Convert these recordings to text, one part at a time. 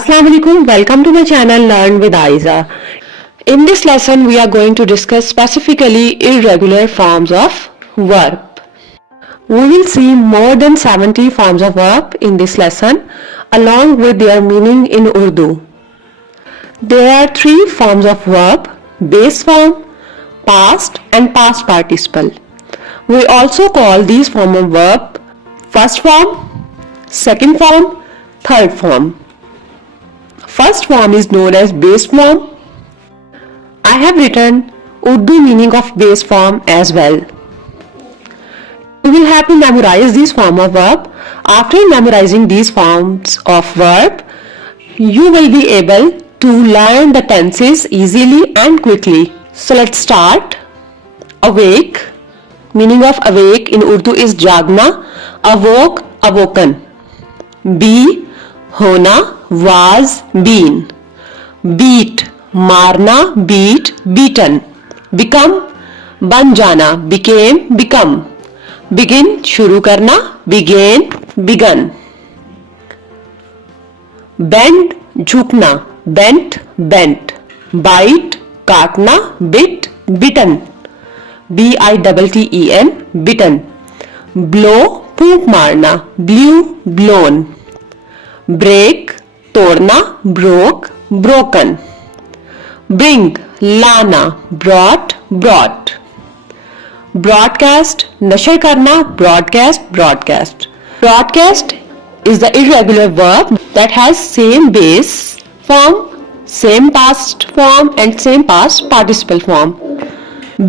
Assalamu alaikum. Welcome to my channel Learn with Aiza. In this lesson we are going to discuss specifically irregular forms of verb. We will see more than 70 forms of verb in this lesson along with their meaning in Urdu. There are three forms of verb: base form, past and past participle. We also call these forms of verb first form, second form, third form. First form is known as base form. I have written Urdu meaning of base form as well. You will have to memorize this form of verb. After memorizing these forms of verb, you will be able to learn the tenses easily and quickly. So let's start. Awake. Meaning of awake in Urdu is jagna, awoke, awoken. Be, होना, was, been. Beat, मारना, beat, beaten. Become, बन जाना, became, become. Begin, शुरू करना, began, begun. Bend, झुकना, bent, bent. Bite, काटना, bit, bitten. B-I-T-T-E-N, bitten. Blow, फूंक मारना, blew, blown. Break, तोड़ना, broke, broken. Bring, लाना, brought, brought. Broadcast, नशर करना, broadcast, broadcast. Broadcast is the irregular verb that has same base form, same past form and same past participle form.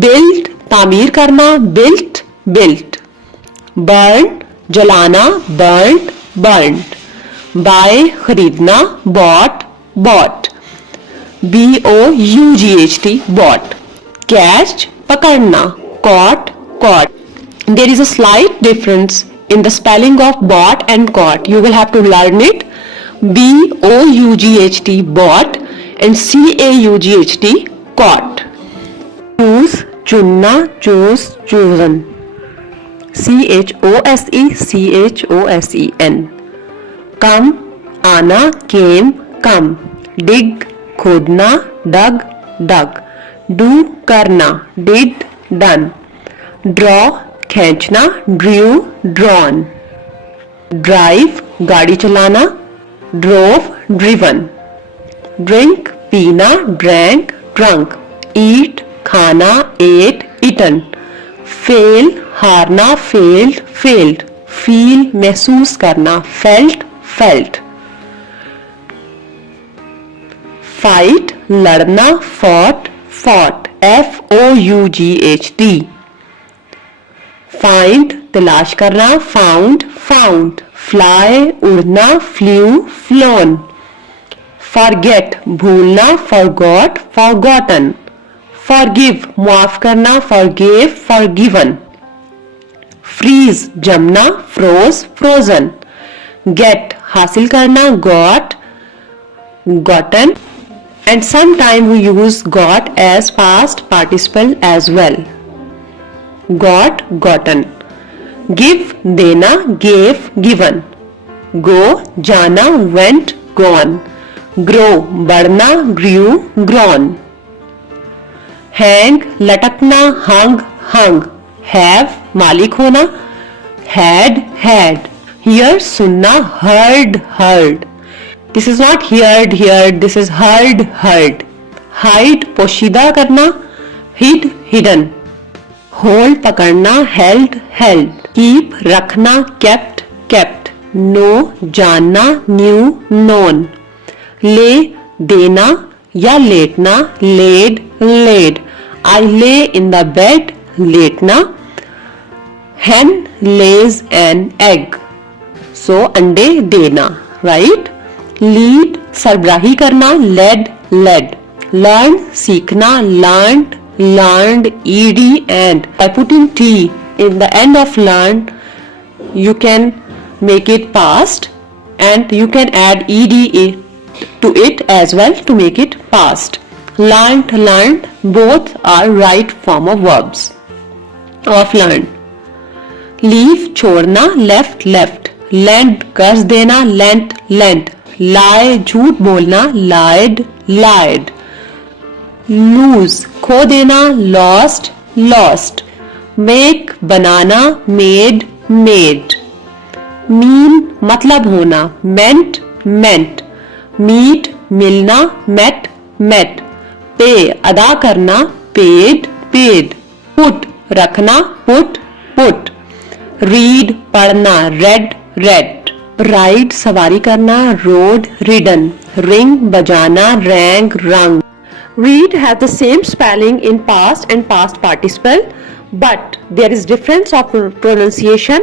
Build, तामीर करना, built, built. Burn, जलाना, burnt, burnt. Buy, खरीदना, bought, bought. B-O-U-G-H-T, bought. Catch, पकड़ना, caught, caught. There is a slight difference in the spelling of bought and caught. You will have to learn it. B-O-U-G-H-T, bought, and C-A-U-G-H-T, caught. Choose, चुनना, choose, chosen. C-H-O-S-E, C-H-O-S-E-N. Come, आना, came, come. Dig, खोदना, dug, dug. Do, करना, did, done. Draw, खींचना, drew, drawn. Drive, गाड़ी चलाना, drove, driven. Drink, पीना, drank, drunk. Eat, खाना, ate, eaten. Fail, हारना, failed, failed. Feel, महसूस करना, felt, felt. Fight, लड़ना, fought, fought. F-O-U-G-H-T. Find, तलाश करना, found, found. Fly, उड़ना, flew, flown. Forget, भूलना, forgot, forgotten. Forgive, माफ करना, forgave, forgiven. Freeze, जमना, froze, frozen. Get, हासिल करना, got, gotten. And sometimes we use got as past participle as well. Got, gotten. Give, देना, gave, given. Go, जाना, went, gone. Grow, बढ़ना, grew, grown. Hang, लटकना, hung, hung. Have, मालिक होना, had, had. Hear, सुनना, heard, heard. This is not heard, heard. This is heard, heard. Hide, पोशीदा करना, hid, hidden. Hold, पकड़ना, held, held. Keep, रखना, kept, kept. Know, जानना, knew, known. Lay, देना या लेटना, laid, laid. I lay in the bed, लेटना. Hen lays an egg. So अंडे देना, right? Lead, सरबराही करना, led, led. Learn, सीखना, learned, learned, ed, and by putting t in the end of learn, you can make it past, and you can add ed to it as well to make it past. Learned, learned, both are right form of verbs of learn. Leave, छोड़ना, left, left. Lend, कर्ज देना, lent, lent. lie झूठ बोलना, lied, lied. lose खो देना, lost, lost. make बनाना, made, made. mean मतलब होना, meant, meant. meet मिलना, met, met. pay अदा करना, paid, paid. put रखना, put, put. read पढ़ना, read, read. ride सवारी करना, rode, ridden. ring बजाना, rang, rung. read has the same spelling in past and past participle, but there is difference of pronunciation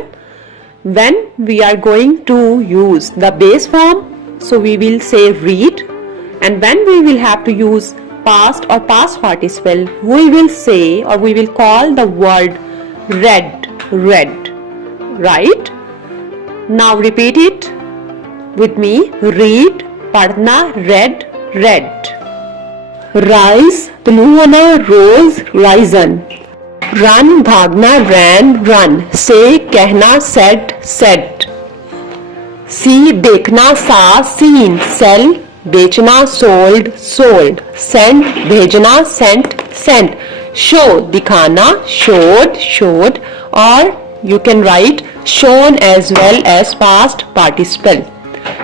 when we are going to use the base form. So we will say read, and when we will have to use past or past participle, we will say or we will call the word read, read. Right? Now repeat it with me. read, पढ़ना, read, read. rise तलू होना, rose, risen. run भागना, ran, run. say कहना, said, said. see देखना, saw, seen. sell बेचना, sold, sold. send भेजना, sent, sent. show दिखाना, showed, showed. or you can write shown as well as past participle.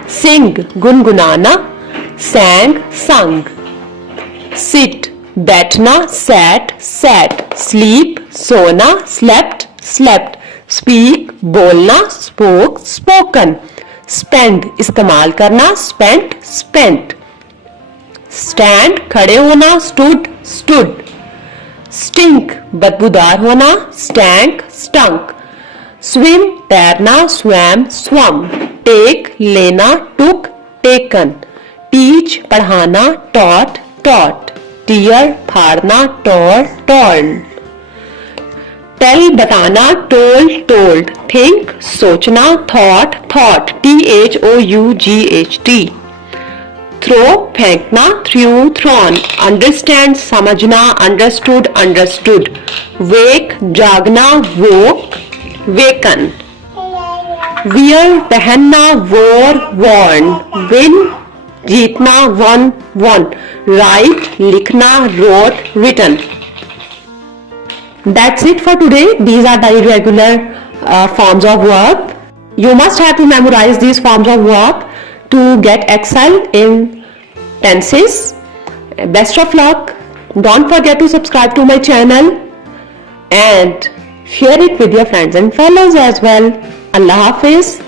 sing गुनगुनाना, sang, sung. sit बैठना, sat, sat. sleep सोना, slept, slept. speak बोलना, spoke, spoken. spend इस्तेमाल करना, spent, spent. stand खड़े होना, stood, stood. stink बदबूदार होना, stank, stunk. swim तैरना, swam, swum. take लेना, took, taken. teach पढ़ाना, taught, taught. tear फाड़ना, tore, torn. tell बताना, told, told. think सोचना, thought, thought. THOUGHT. throw फेंकना, threw, thrown. understand समझना, understood, understood. wake जागना, woke, waken. wear पहनना, wore, worn. win जीतना, won, won. write लिखना, wrote, written. That's it for today. These are the irregular forms of verb. You must have to memorize these forms of verb to get excel in tenses. Best of luck. Don't forget to subscribe to my channel and share it with your friends and fellows as well. Allah Hafiz.